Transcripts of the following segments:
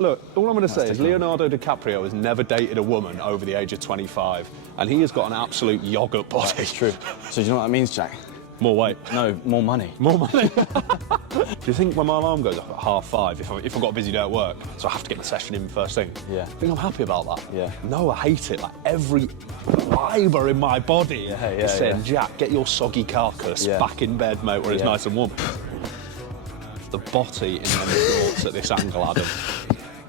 Look, all I'm going to say is Leonardo DiCaprio has never dated a woman over the age of 25, and he has got an absolute yoghurt body. That's true. So do you know what that means, Jack? More weight. No, more money. More money. Do you think when my alarm goes up at 5:30, if I've got a busy day at work, so I have to get my session in first thing? Yeah. I think I'm happy about that. Yeah. No, I hate it. Like every fibre in my body is saying, Jack, get your soggy carcass back in bed, mate, where it's nice and warm. The body in them shorts at this angle, Adam.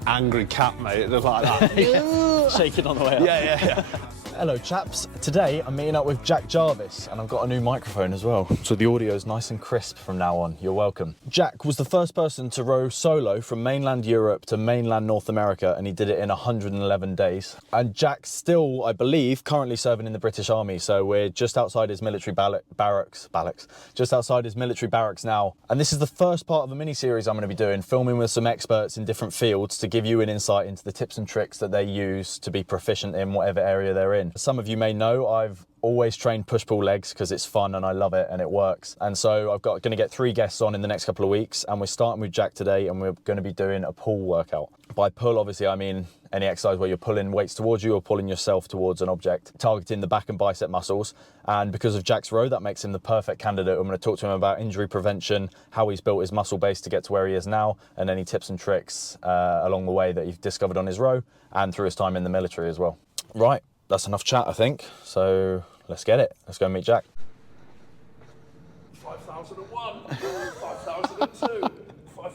Angry cat, mate. It looks like that. Shaking on the way up. Yeah. Hello chaps, today I'm meeting up with Jack Jarvis and I've got a new microphone as well, so the audio is nice and crisp from now on. You're welcome. Jack was the first person to row solo from mainland Europe to mainland North America, and he did it in 111 days. And Jack's still, I believe, currently serving in the British Army, so we're just outside his military barracks, just outside his military barracks now. And this is the first part of a mini-series I'm going to be doing, filming with some experts in different fields to give you an insight into the tips and tricks that they use to be proficient in whatever area they're in. Some of you may know I've always trained push-pull legs because it's fun and I love it and it works. And so I'm going to get 3 guests on in the next couple of weeks, and we're starting with Jack today, and we're going to be doing a pull workout. By pull, obviously, I mean any exercise where you're pulling weights towards you or pulling yourself towards an object, targeting the back and bicep muscles. And because of Jack's row, that makes him the perfect candidate. I'm going to talk to him about injury prevention, how he's built his muscle base to get to where he is now, and any tips and tricks along the way that he's discovered on his row and through his time in the military as well. Right. That's enough chat, I think. So let's get it. Let's go and meet Jack. 5001, 5002,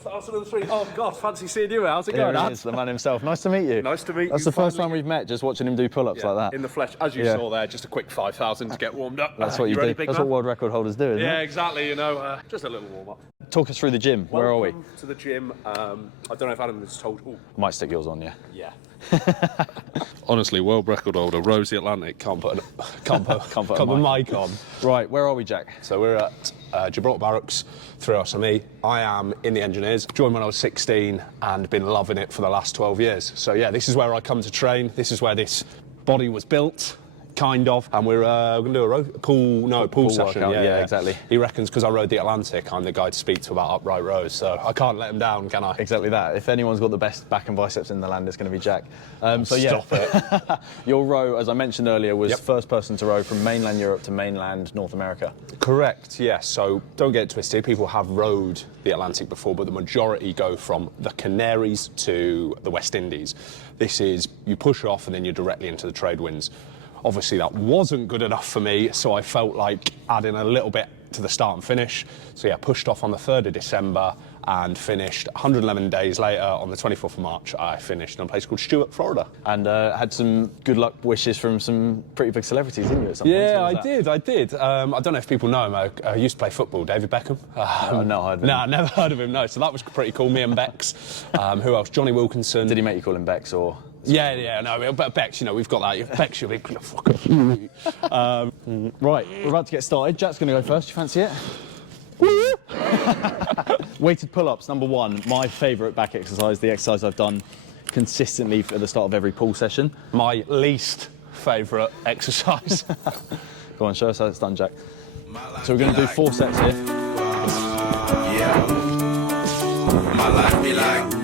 5003. Oh God, fancy seeing you. How's it going? Here he is, the man himself. Nice to meet you. Nice to meet you. That's the first time we've met, just watching him do pull-ups like that. In the flesh, as you saw there, just a quick 5,000 to get warmed up. That's what you do. That's what world record holders do, isn't it? Yeah, exactly. You know, just a little warm up. Talk us through the gym. Where are we? To the gym. I don't know if Adam has told. Ooh. I might stick yours on, yeah. Yeah. Honestly, world record holder, Rose the Atlantic, can't put a mic on. Right, where are we, Jack? So we're at Gibraltar Barracks through SME. I am in the engineers. Joined when I was 16 and been loving it for the last 12 years. So yeah, this is where I come to train. This is where this body was built. Kind of, and we're going to do a pool session. Workout. Yeah, exactly. He reckons because I rode the Atlantic, I'm the guy to speak to about upright rows, so I can't let him down, can I? Exactly that. If anyone's got the best back and biceps in the land, it's going to be Jack. So Stop it. Your row, as I mentioned earlier, was first person to row from mainland Europe to mainland North America. Correct, yes. So don't get it twisted. People have rowed the Atlantic before, but the majority go from the Canaries to the West Indies. This is, you push off and then you're directly into the trade winds. Obviously that wasn't good enough for me, so I felt like adding a little bit to the start and finish. So yeah, pushed off on the 3rd of December and finished 111 days later on the 24th of March. I finished in a place called Stuart, Florida. And had some good luck wishes from some pretty big celebrities, didn't you, at some point? Yeah, I did. I don't know if people know him. I used to play football, David Beckham. No, heard of him. No, never heard of him, no. So that was pretty cool. Me and Bex. Who else? Johnny Wilkinson. Did he make you call him Bex or...? Yeah, no, but Bex, you know, we've got that. Bex, you'll be fucking. Right, we're about to get started. Jack's going to go first. You fancy it? Weighted pull-ups, number 1. My favourite back exercise, the exercise I've done consistently at the start of every pull session. My least favourite exercise. Go on, show us how it's done, Jack. So we're going to do 4 sets here. My life be like.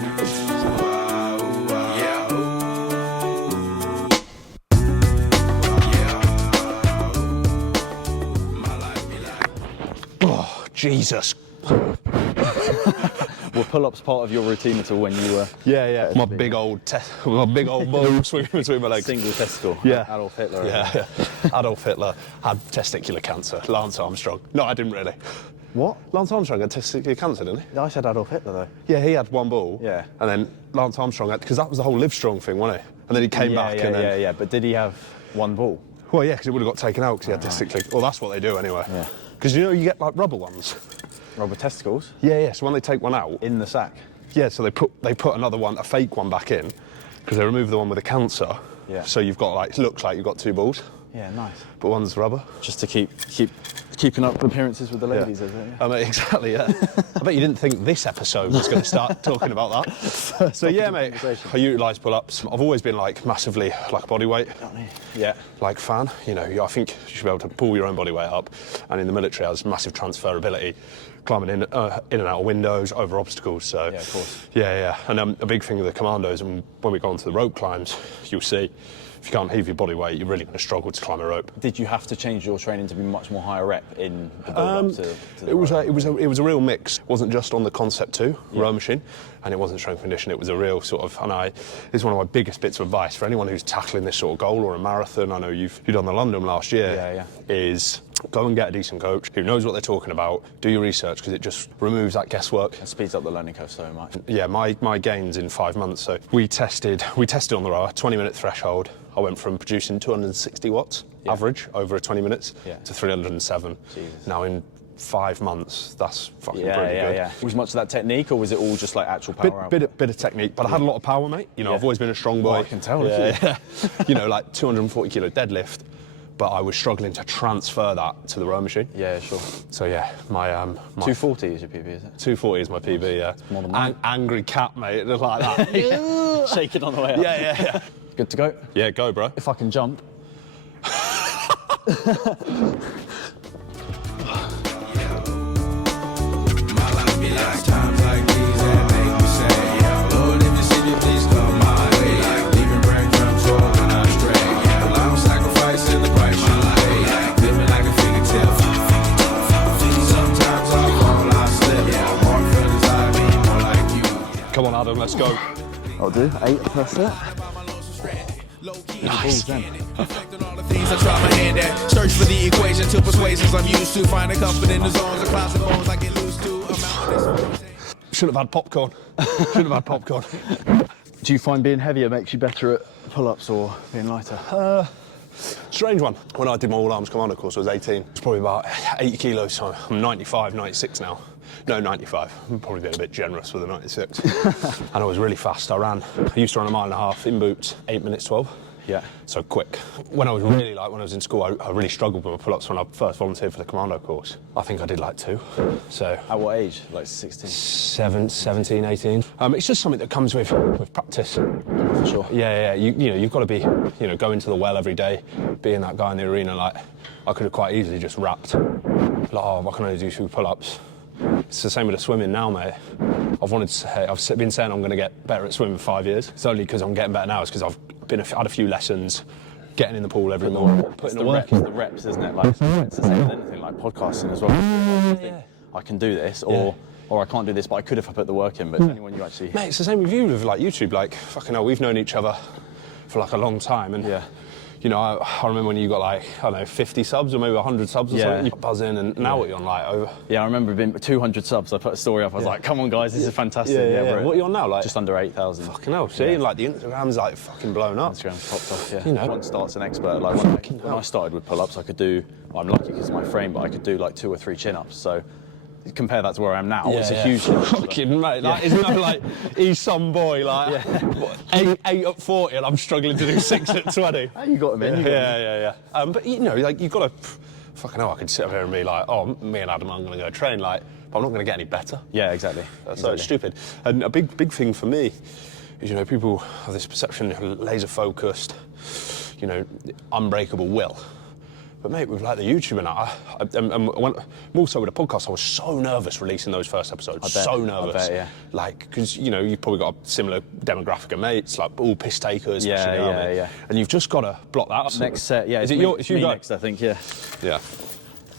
Jesus. Were pull-ups part of your routine at all when you were... Yeah. My big old ball swimming between my legs. Single testicle. Yeah. Adolf Hitler. Yeah. Adolf Hitler had testicular cancer. Lance Armstrong. No, I didn't really. What? Lance Armstrong had testicular cancer, didn't he? I said Adolf Hitler, though. Yeah, he had one ball. Yeah. And then Lance Armstrong had... Because that was the whole Livestrong thing, wasn't it? And then he came back and then... Yeah. But did he have one ball? Well, yeah, because it would have got taken out because he had testicular... Well, that's what they do anyway. Yeah. Because, you know, you get, like, rubber ones. Rubber testicles? Yeah, so when they take one out... In the sack? Yeah, so they put another one, a fake one, back in, because they remove the one with the cancer. Yeah. So you've got, like, it looks like you've got 2 balls. Yeah, nice. But one's rubber. Just to keeping up appearances with the ladies, is it? Yeah. Exactly, yeah. I bet you didn't think this episode was going to start talking about that. So yeah, mate, I utilise pull-ups. I've always been, like, massively, like, body weight. Yeah. Like, fan. You know, I think you should be able to pull your own body weight up. And in the military, has massive transferability. climbing in and out of windows, over obstacles. So Yeah, of course. Yeah. And a big thing with the commandos, and when we go onto the rope climbs, you'll see if you can't heave your body weight, you're really going to struggle to climb a rope. Did you have to change your training to be much more higher rep in the build-up to the It was rope? it was a real mix. It wasn't just on the Concept 2 row machine, and it wasn't strength and conditioning. It was a real sort of, and it's one of my biggest bits of advice for anyone who's tackling this sort of goal or a marathon. I know you've done the London last year. Is go and get a decent coach who knows what they're talking about. Do your research, because it just removes that guesswork. It speeds up the learning curve so much. Yeah, my gains in 5 months. So we tested on the rower, 20-minute threshold. I went from producing 260 watts average over 20 minutes to 307. Jesus. Now in 5 months, that's fucking pretty good. Yeah. Was much of that technique, or was it all just like actual power? Bit of technique, but I had a lot of power, mate. You know, I've always been a strong boy. Well, I can tell. Yeah. You know, like 240 kilo deadlift, but I was struggling to transfer that to the row machine. Yeah, sure. So yeah, my 240 is your PB, is it? 240 is my PB. Yeah. More than mine. Angry cat, mate. Just like that. Shaking on the way up. Yeah. Good to go. Yeah, go, bro. If I can jump. My life be like times like these that make me say, yeah. Lord, if you see me, please come my way. Like leaving breadcrumbs rolling astray. Yeah, I'm sacrificing the price you pay. Like living like a fairy tale. Sometimes I fall, I slip. Yeah, more feelings I be more like you. Come on, Adam, let's go. I'll do 8 per set. Nice. Things I try my hand at. Search for the equation to persuasions I'm used to. Finding comfort in the zones of clouds and bones I get loose to. Should have had popcorn. Do you find being heavier makes you better at pull-ups or being lighter? Strange one. When I did my all-arms commando course, I was 18. It's probably about 80 kilos, so I'm 95, 96 now. No, 95. I'm probably being a bit generous with the 96. And I was really fast. I used to run 1.5 miles in boots, 8 minutes 12. Yeah. So quick. When I was in school, I really struggled with my pull-ups when I first volunteered for the commando course. I think I did like 2. So. At what age? Like 16? 17, 18. It's just something that comes with practice. For sure. Yeah. You know, you've got to go into the well every day, being that guy in the arena. Like, I could have quite easily just rapped. Like, I can only do 2 pull-ups. It's the same with the swimming now, mate. I've been saying I'm going to get better at swimming for 5 years. It's only because I'm getting better now. It's because I've had a few lessons, getting in the pool every morning, putting the work. It's the reps, isn't it? Like, it's the same with anything, like podcasting as well. I think I can do this, or I can't do this, but I could if I put the work in. But it's only when you actually. Mate, it's the same with you with like YouTube. Like, fucking hell, we've known each other for like a long time, and you know, I remember when you got like, I don't know, 50 subs or maybe 100 subs or something, you buzz in, and now what you're on, like, over? Yeah, I remember being 200 subs, I put a story up, I was like, come on guys, this is fantastic. Yeah. What are you on now, like? Just under 8,000. Fucking hell, see, and like the Instagram's like fucking blown up. Instagram's popped off, yeah. You know. One starts an expert, like when I started with pull-ups, I could do, I'm lucky because of my frame, but I could do like 2 or 3 chin-ups, so compare that to where I am now, it's a huge fucking mate, like, isn't that like, he's some boy, like, 8 at 40 and I'm struggling to do 6 at 20. You got him in. Yeah. But you know, like, you've got to, fucking hell, I could sit up here and be like, oh, me and Adam, I'm going to go train, like, but I'm not going to get any better. Yeah, exactly. So it's stupid. And a big thing for me is, you know, people have this perception, laser focused, you know, unbreakable will. But mate, with like the YouTube and also with the podcast, I was so nervous releasing those first episodes. So nervous. I bet, yeah. Like, because you know, you've probably got a similar demographic of mates, like all piss takers. Yeah. And you've just got to block that up. Next set, yeah. Is it me next, I think, yeah. Yeah.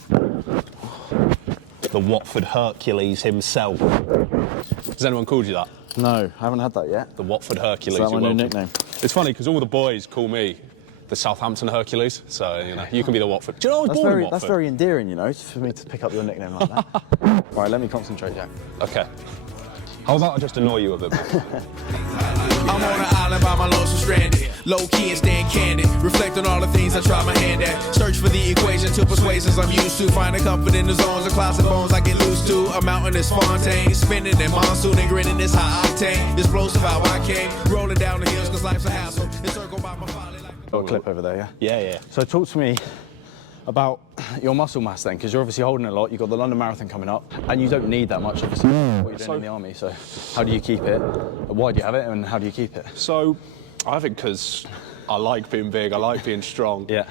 The Watford Hercules himself. Has anyone called you that? No, I haven't had that yet. The Watford Hercules. Is that my new nickname? It's funny because all the boys call me the Southampton Hercules, so you know you can be the Watford. Do you know I was born in Watford? That's very endearing, you know, for me to pick up your nickname like that. Right, let me concentrate, Jack. Okay. How about I just annoy you a bit? I'm on an island by my lonesome stranded. Low key and staying candid. Reflect on all the things I try my hand at. Search for the equation to persuasions I'm used to. Finding comfort in the zones of clouds and bones I get loose to. A mountain is Fontaine. Spinning in monsoon and grinning is high octane. Explosive how I came. Rolling down the hills cause life's a hassle. Encircled by my folly like... Got a clip over there, yeah? Yeah. So talk to me about your muscle mass then, because you're obviously holding a lot. You've got the London Marathon coming up, and you don't need that much, obviously, what you're doing in the army. So how do you keep it? Why do you have it, and how do you keep it? So I think because I like being big, I like being strong. Yeah.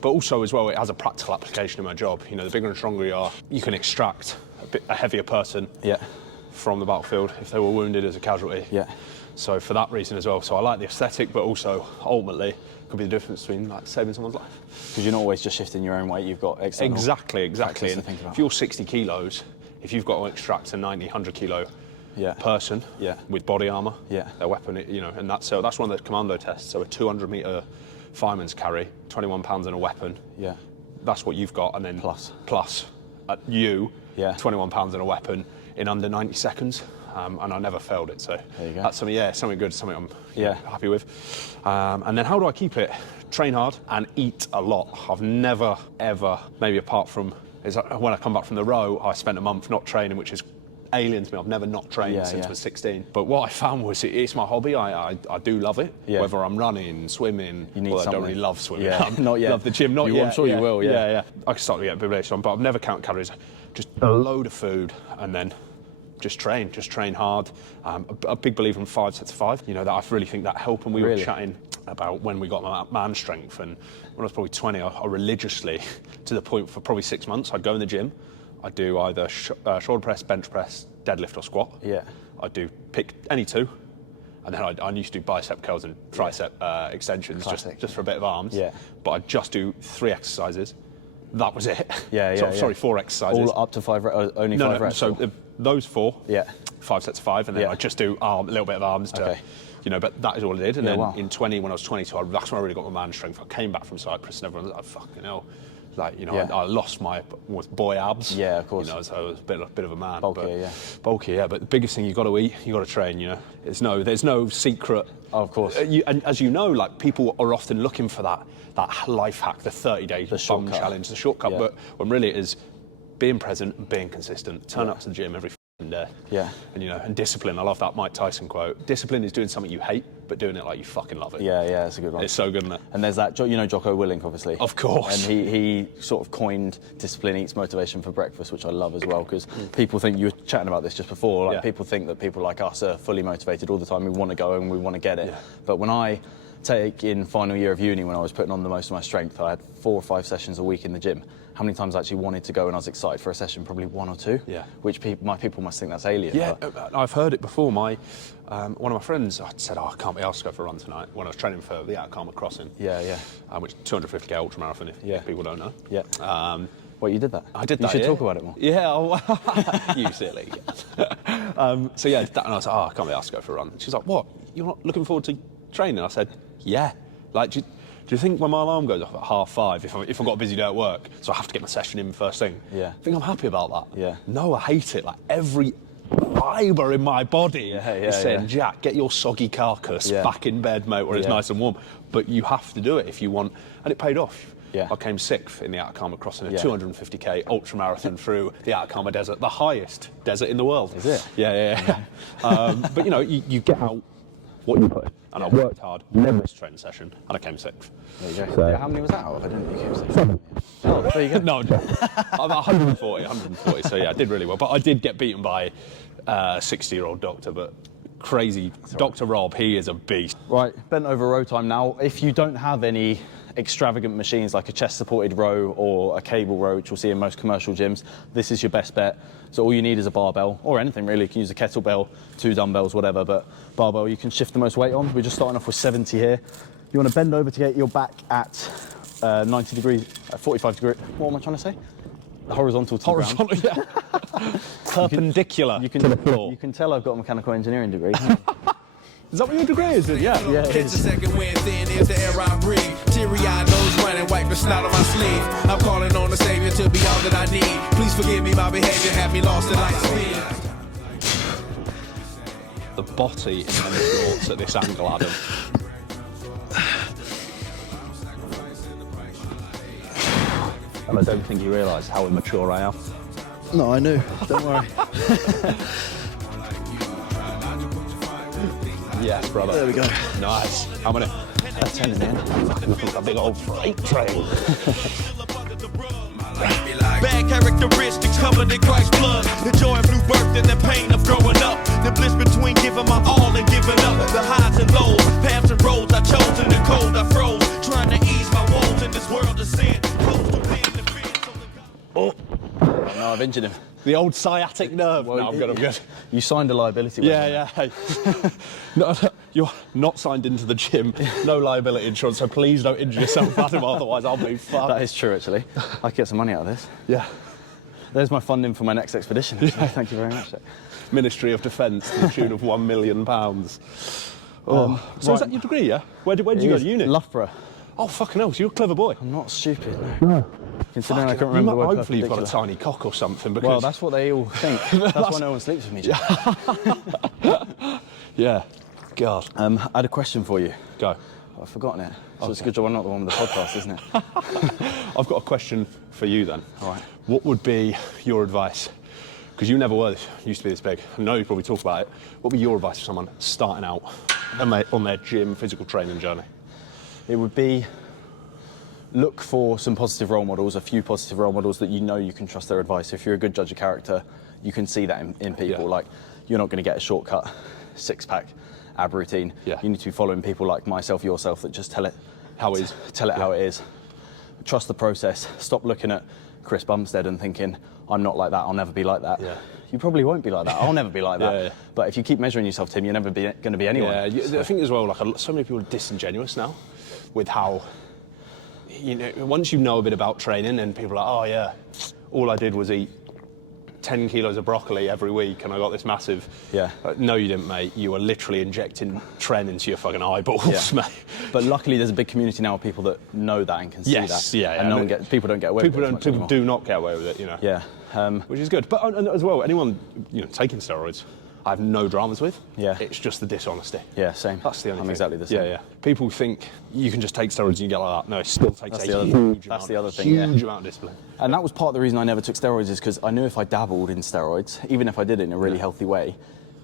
But also as well, it has a practical application in my job. You know, the bigger and stronger you are, you can extract a heavier person Yeah. from the battlefield if they were wounded as a casualty. Yeah. So for that reason as well. So I like the aesthetic, but also ultimately could be the difference between like saving someone's life. Because you're not always just shifting your own weight. You've got external Exactly. factors to And think about. if you're 60 kilos, if you've got to extract a 90, 100 kilo Yeah. person Yeah. with body armour, Yeah. their weapon, and that's one of the commando tests. So a 200 metre fireman's carry, 21 pounds in a weapon. Yeah. That's what you've got, and then Plus. You, Yeah. 21 pounds in a weapon in under 90 seconds. And I never failed it, so there you go. that's something good, something I'm happy with. And then how do I keep it? Train hard and eat a lot. I've never, ever, maybe apart from when I come back from the row, I spent a month not training, which is alien to me. I've never not trained since I was 16. But what I found was it's my hobby. I do love it. Yeah. Whether I'm running, swimming, You need I don't something. really love swimming. Yeah. Not yet. Love the gym, not yet. I'm sure you will, yeah. I can start to get a bit of relation on, but I've never counted calories. Just a load of food and then just train hard. A big believer in 5 sets of 5. That I really think that helped. And we were chatting about when we got my man strength. And when I was probably 20, I religiously, to the point for probably 6 months, I'd go in the gym. I'd do either shoulder press, bench press, deadlift or squat. Yeah. I'd pick any two. And then I used to do bicep curls and tricep extensions just for a bit of arms. Yeah. But I'd just do 3 exercises. That was it. Sorry, 4 exercises. All up to 5 reps, only 5 reps? So those 4, 5 sets of 5, and then I just do a little bit of arms to, but that is all I did. And then in 20, when I was 22, that's when I really got my man strength. I came back from Cyprus and everyone was like, fucking hell. I lost my boy abs. Yeah, of course. So I was a bit of a man. Bulkier, But the biggest thing, you got to eat, you got to train. There's no secret. Oh, of course. And as you know, people are often looking for that life hack, the 30-day bum challenge, the shortcut. But when really it is being present and being consistent. Turn up to the gym every day. Yeah. And discipline. I love that Mike Tyson quote. Discipline is doing something you hate, but doing it like you fucking love it. Yeah, that's a good one. It's so good, isn't it? And there's that, Jocko Willink, obviously. Of course. And he sort of coined discipline eats motivation for breakfast, which I love as well, because people think, you were chatting about this just before, people think that people like us are fully motivated all the time. We want to go and we want to get it. Yeah. But when I take in final year of uni, when I was putting on the most of my strength, I had 4 or 5 sessions a week in the gym. How many times I actually wanted to go and I was excited for a session? Probably 1 or 2. Yeah. Which my people must think that's alien. Yeah, I've heard it before. One of my friends, I said, I can't be asked to go for a run tonight when I was training for the Atacama Crossing. Yeah. Which 250k ultramarathon, if people don't know. Yeah. Well, you did that. I did that. You should talk about it more. Yeah. You silly. And I was like, I can't be asked to go for a run. She's like, what? You're not looking forward to training? I said, yeah. Do you think when my alarm goes off at 5:30, if I've got a busy day at work, so I have to get my session in first thing, I think I'm happy about that? Yeah. No, I hate it. Every fibre in my body is saying, Jack, get your soggy carcass back in bed, mate, where it's nice and warm. But you have to do it if you want, and it paid off. Yeah. I came 6th in the Atacama Crossing, a 250k ultramarathon through the Atacama Desert, the highest desert in the world. Is it? Yeah. But you get out what you put in. And I worked hard, never missed a training session, and I came 6th. There you go. So, how many was that out of? I didn't think you came 6th. Oh, there you go. No, I'm 140, so I did really well. But I did get beaten by a 60-year-old doctor, but crazy. Dr. Rob, he is a beast. Right, bent over row time now. If you don't have any extravagant machines like a chest-supported row or a cable row, which you'll see in most commercial gyms, this is your best bet. So all you need is a barbell, or anything really. You can use a kettlebell, 2 dumbbells, whatever, but barbell, you can shift the most weight on. We're just starting off with 70 here. You want to bend over to get your back at 90 degrees, 45 degrees. What am I trying to say? Horizontal to Horizontal, ground. Yeah. Perpendicular to the floor. You can tell I've got a mechanical engineering degree. Is that what your degree is? Yeah. It's a second wind, thin is the air I breathe. Teary-eyed nose running, wipe the snot on my sleeve. I'm calling on the Savior to be all that I need. Please forgive me, my behavior had me lost in light speed. The body in them shorts at this angle, Adam. And I don't think you realise how immature I am. No, I knew. Don't worry. Yes, brother. There we go. Nice. How many? That's 10 in the end. A big old freight train. Bad characteristics covered in Christ's blood. The joy of new birth and the pain of growing up. The bliss between giving my all and giving up. The highs and lows, paths and roads I chose. In the cold I froze, trying to ease my woes in this world of sin. Oh, no, I've injured him. The old sciatic nerve. Well, no, I'm good. You signed a liability waiver. Yeah. Hey. No, you're not signed into the gym. No liability insurance, so please don't injure yourself, Adam, otherwise I'll be fucked. That is true, actually. I could get some money out of this. Yeah. There's my funding for my next expedition. Yeah. Thank you very much. Ministry of Defence to the tune of £1 million. So is that your degree, yeah? Where did you go to uni? Loughborough. Oh, fucking hell, so you're a clever boy. I'm not stupid, no. Considering I can't remember the word hopefully you've got a perpendicular. tiny cock or something. Because Well, that's what they all think. That's why no one sleeps with me, Jack. Yeah. God. I had a question for you. Go. I've forgotten it. So it's a good job I'm not the one with the podcast, isn't it? I've got a question for you then. All right. What would be your advice? Because you never were, used to be this big. I know you probably talk about it. What would be your advice for someone starting out on their gym physical training journey? It would be look for some positive role models, a few positive role models that you know you can trust their advice. If you're a good judge of character, you can see that in people. Yeah. Like, you're not going to get a shortcut six-pack ab routine. Yeah. You need to be following people like myself, yourself, that just tell it how it is. Tell it how it is. Trust the process. Stop looking at Chris Bumstead and thinking, I'm not like that, I'll never be like that. Yeah. You probably won't be like that. I'll never be like that. Yeah. But if you keep measuring yourself, Tim, you're never going to be anyone. Yeah, I think as well, like so many people are disingenuous now with how, you know, once you know a bit about training and people are like, oh yeah, all I did was eat 10 kilos of broccoli every week and I got this massive... Yeah. No, you didn't, mate. You were literally injecting tren into your fucking eyeballs, mate. But luckily there's a big community now of people that know that and can see that. Yeah. And people don't get away with it. People do not get away with it, you know. Yeah. Which is good. But and as well, anyone, you know, taking steroids, I have no dramas with. Yeah. It's just the dishonesty. Yeah, same. That's the only thing. I'm exactly the same. Yeah. People think you can just take steroids and you get like that. No, it still takes That's a the other- huge that's amount, the other thing, huge yeah. amount of discipline. And that was part of the reason I never took steroids, is because I knew if I dabbled in steroids, even if I did it in a really healthy way,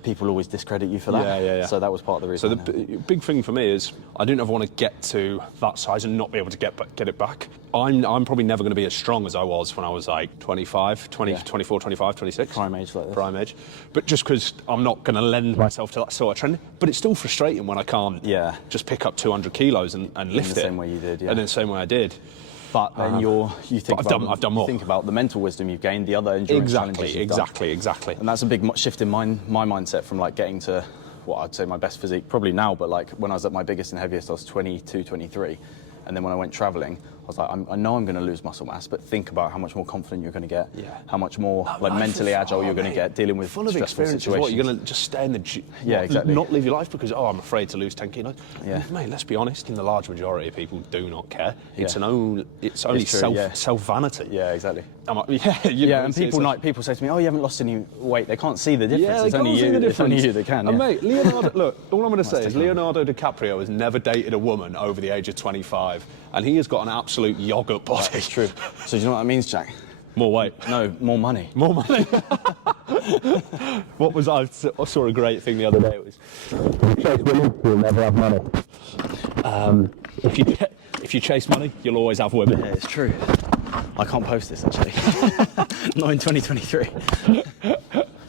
people always discredit you for that. Yeah. So that was part of the reason. So the big thing for me is I don't ever want to get to that size and not be able to get it back. I'm probably never going to be as strong as I was when I was like 25, 24, 25, 26. Prime age like this. Prime age. But just because I'm not going to lend myself to that sort of training. But it's still frustrating when I can't just pick up 200 kilos and lift it. In the same way you did, yeah. And in the same way I did. But then I've done more. You think about the mental wisdom you've gained, the other endurance challenges you've done. Exactly. And that's a big shift in my mindset from like getting to what I'd say my best physique, probably now, but like when I was at my biggest and heaviest, I was 22, 23. And then when I went traveling, I was like, I know I'm going to lose muscle mass, but think about how much more confident you're going to get, how much more mentally agile you're going to get dealing with full of stressful experiences. situations. What, you're going to just stay in the gym? Yeah, exactly. Not live your life because, I'm afraid to lose 10 kilos? Yeah. Mate, let's be honest, in the large majority of people do not care. It's Yeah. only It's true, self-vanity. Yeah, exactly. And people say to me, oh, you haven't lost any weight. They can't see the difference. Yeah, It's only you. It's only you that can. And yeah. mate, Leonardo, look, all I'm going to say is Leonardo DiCaprio has never dated a woman over the age of 25, and he has got an absolute yogurt body. It's true. So do you know what that means, Jack? More weight. No, more money. More money. I saw a great thing the other day. It was, chase women, you'll never have money. If you chase money, you'll always have women. Yeah, it's true. I can't post this, actually. Not in 2023.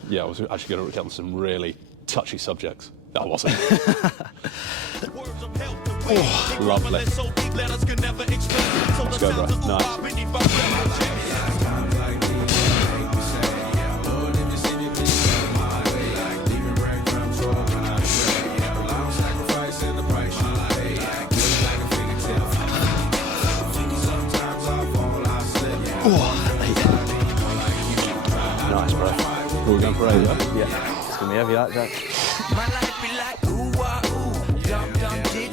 Yeah, I was actually going to get on some really touchy subjects. That wasn't. Lovely. Let's go, bro. Nice. Nice, bro. We're going for 8, yeah? Yeah. It's going to be heavy, that, Jack. My life be like ooh ah ooh, dumb ditty.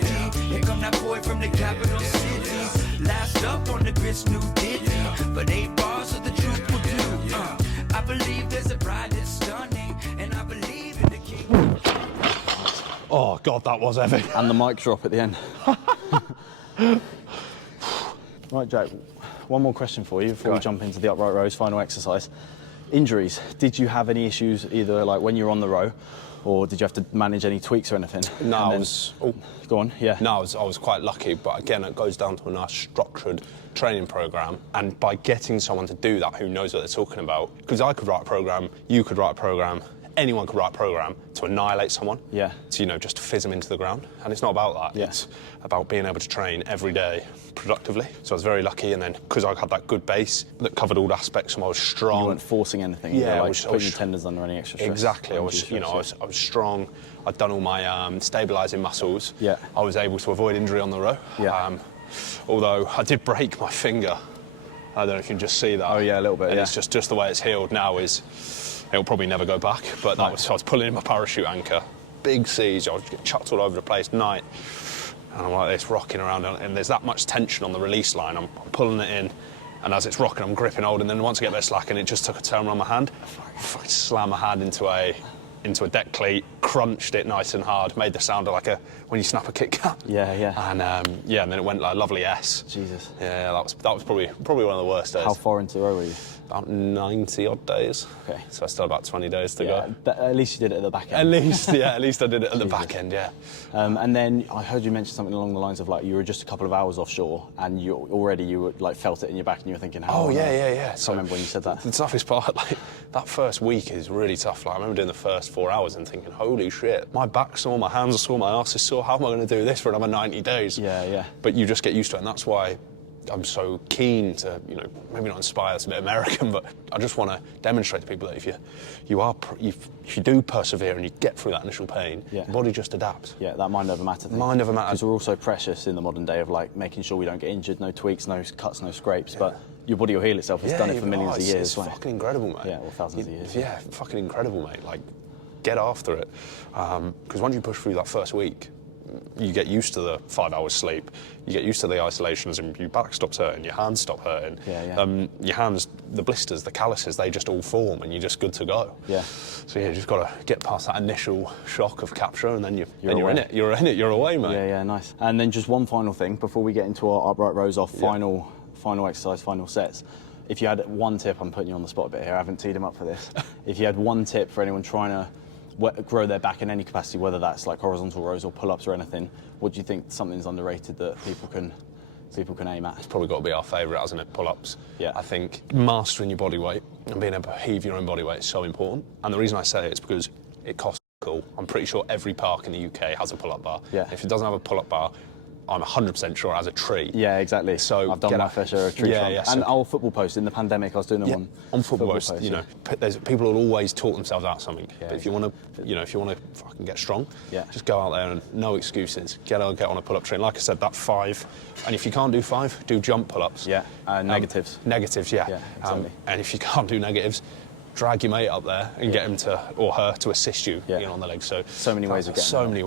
Here come that boy from the capital city. Last up on the grist, new ditty. But 8 bars of the truth will do. I believe there's a bride that's stunning, and I believe in the king. Oh, God, that was heavy. And the mic drop at the end. Right, Jack, one more question for you before we jump into the upright rows, final exercise. Injuries. Did you have any issues either like when you were on the row, or did you have to manage any tweaks or anything? No, And I then- was... Go on, yeah. No, I was quite lucky, but again, it goes down to a nice structured training program, and by getting someone to do that who knows what they're talking about, because I could write a program, you could write a program, anyone could write a program to annihilate someone. Yeah. To, you know, just to fizz them into the ground. And it's not about that. Yeah. It's about being able to train every day productively. So I was very lucky, and then because I had that good base that covered all aspects, and I was strong. You weren't forcing anything. Yeah, like I was putting your tendons under any extra stress. Exactly. I was, you know, I was strong. I'd done all my stabilising muscles. Yeah. I was able to avoid injury on the row. Yeah. Although I did break my finger. I don't know if you can just see that. Oh yeah, a little bit. And yeah. it's just the way it's healed now is, it'll probably never go back. But that was, I was pulling in my parachute anchor, big seas. I was getting chucked all over the place at night, and I'm like this, rocking around, and there's that much tension on the release line. I'm pulling it in, and as it's rocking, I'm gripping hold, and then once I get a bit slack, and it just took a turn around my hand. I fucking slammed my hand into a deck cleat, crunched it nice and hard, made the sound of like when you snap a Kit Kat. Yeah, yeah. And and then it went like a lovely S. Jesus. Yeah, that was probably one of the worst days. How far into the row were you? About 90 odd days. Okay. So I still had about 20 days to go. But at least you did it at the back end. At least I did it at the back end, yeah. And then I heard you mention something along the lines of like you were just a couple of hours offshore and you were like felt it in your back and you were thinking, how? Oh yeah. I can't remember when you said that. The toughest part, like that first week is really tough. Like I remember doing the first 4 hours and thinking, holy shit, my back's sore, my hands are sore, my arse is sore. How am I going to do this for another 90 days? Yeah, yeah. But you just get used to it, and that's why I'm so keen to, you know, maybe not inspire, that's a bit American, but I just want to demonstrate to people that if you do persevere and you get through that initial pain, Yeah. your body just adapts. Yeah, that mind over matter thing. Mind over matter. Because we're all so precious in the modern day of like making sure we don't get injured, no tweaks, no cuts, no scrapes, but your body will heal itself. It's done it for millions of years. It's fucking incredible, mate. Yeah, or thousands of years. Yeah, fucking incredible, mate. Like, get after it. Because once you push through that first week, you get used to the 5 hours sleep, you get used to the isolations, and your back stops hurting, your hands stop hurting. Your hands, the blisters, the calluses, they just all form and you're just good to go. Yeah. So yeah, you just got to get past that initial shock of capture, and then you're in it. You're away, mate. Yeah, nice. And then just one final thing before we get into our upright rows, our final exercise, final sets. If you had one tip, I'm putting you on the spot a bit here, I haven't teed him up for this. If you had one tip for anyone trying to grow their back in any capacity, whether that's like horizontal rows or pull-ups or anything, what do you think something's underrated that people can aim at? It's probably got to be our favourite, hasn't it? Pull-ups. Yeah. I think mastering your body weight and being able to heave your own body weight is so important. And the reason I say it is because it costs cool. I'm pretty sure every park in the UK has a pull-up bar. Yeah. If it doesn't have a pull-up bar, I'm 100% sure it has a tree. Yeah, exactly. So I've done my fair share of tree trunk. Yeah, and our football post in the pandemic, I was doing them on football post. You know, there's people will always talk themselves out of something. Yeah, but if you want to, fucking get strong, just go out there and no excuses. Get on a pull-up tree. And like I said, that 5. And if you can't do 5, do jump pull-ups. Yeah. Negatives. Negatives, yeah. Yeah, exactly. And if you can't do negatives, drag your mate up there and get him to, or her, to assist you on the legs. So many ways of getting so many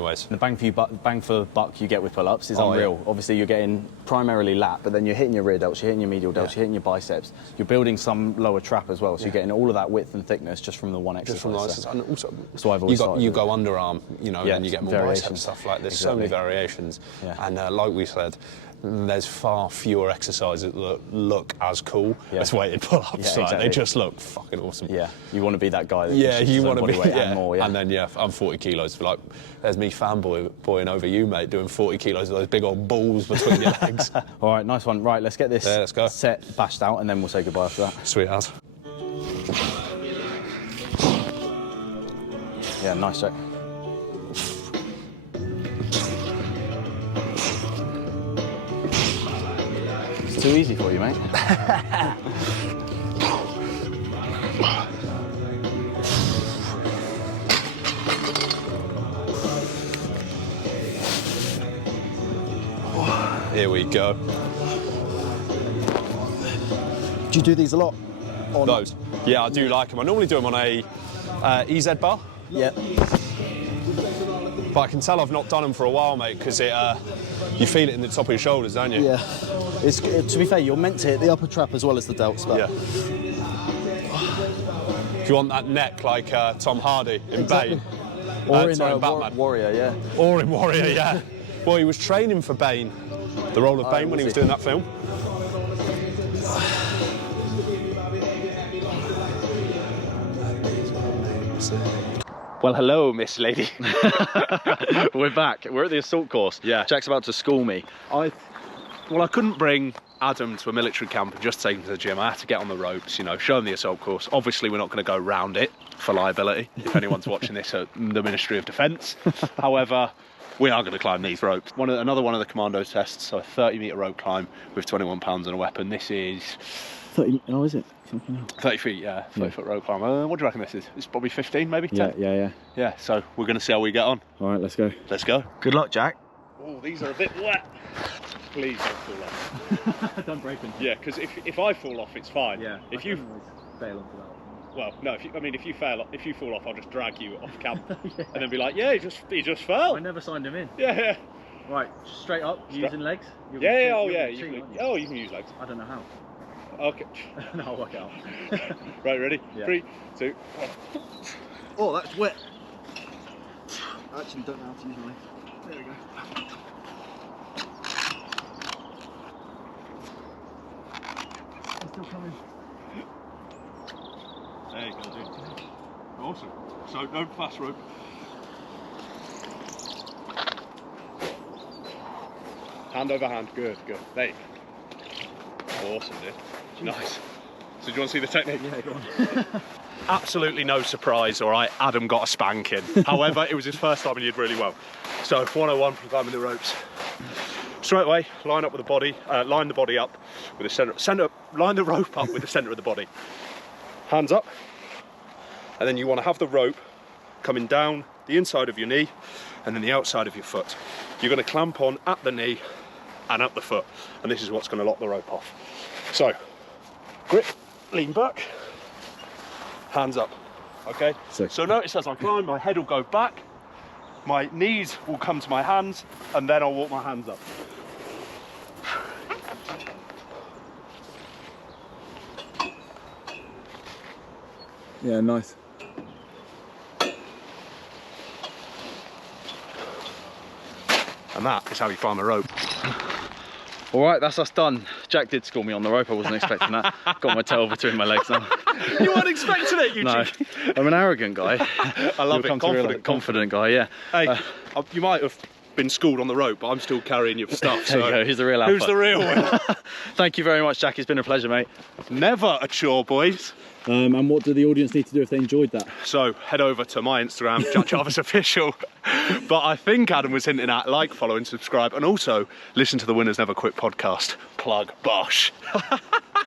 ways. The bang for buck you get with pull-ups is unreal. Yeah. Obviously, you're getting primarily lat, but then you're hitting your rear delts, you're hitting your medial delts, you're hitting your biceps. You're building some lower trap as well, so you're getting all of that width and thickness just from the one exercise. Just from the exercise. And also, so I've always you go underarm, and you get more bicep stuff like this. Exactly. So many variations. Yeah. And like we said, there's far fewer exercises that look as cool as weighted pull-ups. Yeah, exactly. They just look fucking awesome. Yeah, you want to be that guy that you want to be and more. And then I'm 40 kilos. Like, there's me fanboying over you, mate, doing 40 kilos with those big old balls between your legs. All right, nice one. Right, let's get this let's go. set bashed out, and then we'll say goodbye after that. Sweet as. Yeah, nice Jack. It's too easy for you, mate. Here we go. Do you do these a lot? Those? Yeah, I do like them. I normally do them on a EZ bar. Yeah. But I can tell I've not done them for a while, mate, because you feel it in the top of your shoulders, don't you? Yeah. To be fair, you're meant to hit the upper trap as well as the delts, but... Yeah. If you want that neck like Tom Hardy in Bane. Or in Batman. Warrior, yeah. Or in Warrior, yeah. Well, he was training for Bane, the role of Bane, when he was doing that film. Well, hello, Miss Lady. We're back. We're at the assault course. Yeah. Jack's about to school me. Well, I couldn't bring Adam to a military camp and just take him to the gym. I had to get on the ropes, you know, show him the assault course. Obviously, we're not going to go round it for liability, if anyone's watching this at the Ministry of Defence. However, we are going to climb these ropes. Another one of the commando tests, so a 30-metre rope climb with 21 pounds and a weapon. This is... 30, oh, is it? 30 feet, yeah, 30-foot rope climb. What do you reckon this is? It's probably 15, maybe 10? Yeah. Yeah, so we're going to see how we get on. All right, let's go. Let's go. Good luck, Jack. Oh, these are a bit wet. Please don't fall off. Don't break them. Yeah, because if I fall off, it's fine. Yeah. If you fail onto that. well, no. If you fall off, I'll just drag you off camp and then be like, yeah, he just fell. I never signed him in. Yeah. Right, straight up, using legs. You can use legs. I don't know how. Okay. No, I'll work it out. Right, ready? Yeah. 3, 2, 1. Oh, that's wet. I actually don't know how to use my legs. There we go. It's still coming. There you go, dude. Awesome. So, no fast rope. Hand over hand. Good. There you go. Awesome, dude. Nice. So do you want to see the technique? Yeah, go on. Absolutely no surprise, all right, Adam got a spanking. However, it was his first time and he did really well. So 101 for climbing the ropes. Straight away, line the body up with the line the rope up with the centre of the body. Hands up, and then you want to have the rope coming down the inside of your knee and then the outside of your foot. You're going to clamp on at the knee and at the foot, and this is what's going to lock the rope off. So, grip, lean back, hands up, okay? So notice as I climb, my head will go back, my knees will come to my hands, and then I'll walk my hands up. Yeah, nice. And that is how you climb a rope. All right, that's us done. Jack did school me on the rope. I wasn't expecting that. Got my tail between my legs now. You weren't expecting it, you No, cheeky. I'm an arrogant guy. I love it, Confident guy, yeah. Hey, you might have been schooled on the rope, but I'm still carrying your stuff. There you go, he's the real alpha. Who's the real one? Thank you very much, Jack. It's been a pleasure, mate. Never a chore, boys. And what do the audience need to do if they enjoyed that? So head over to my Instagram, Jack Jarvis Official. But I think Adam was hinting at like, follow and subscribe, and also listen to the Winners Never Quit podcast. Plug Bosh.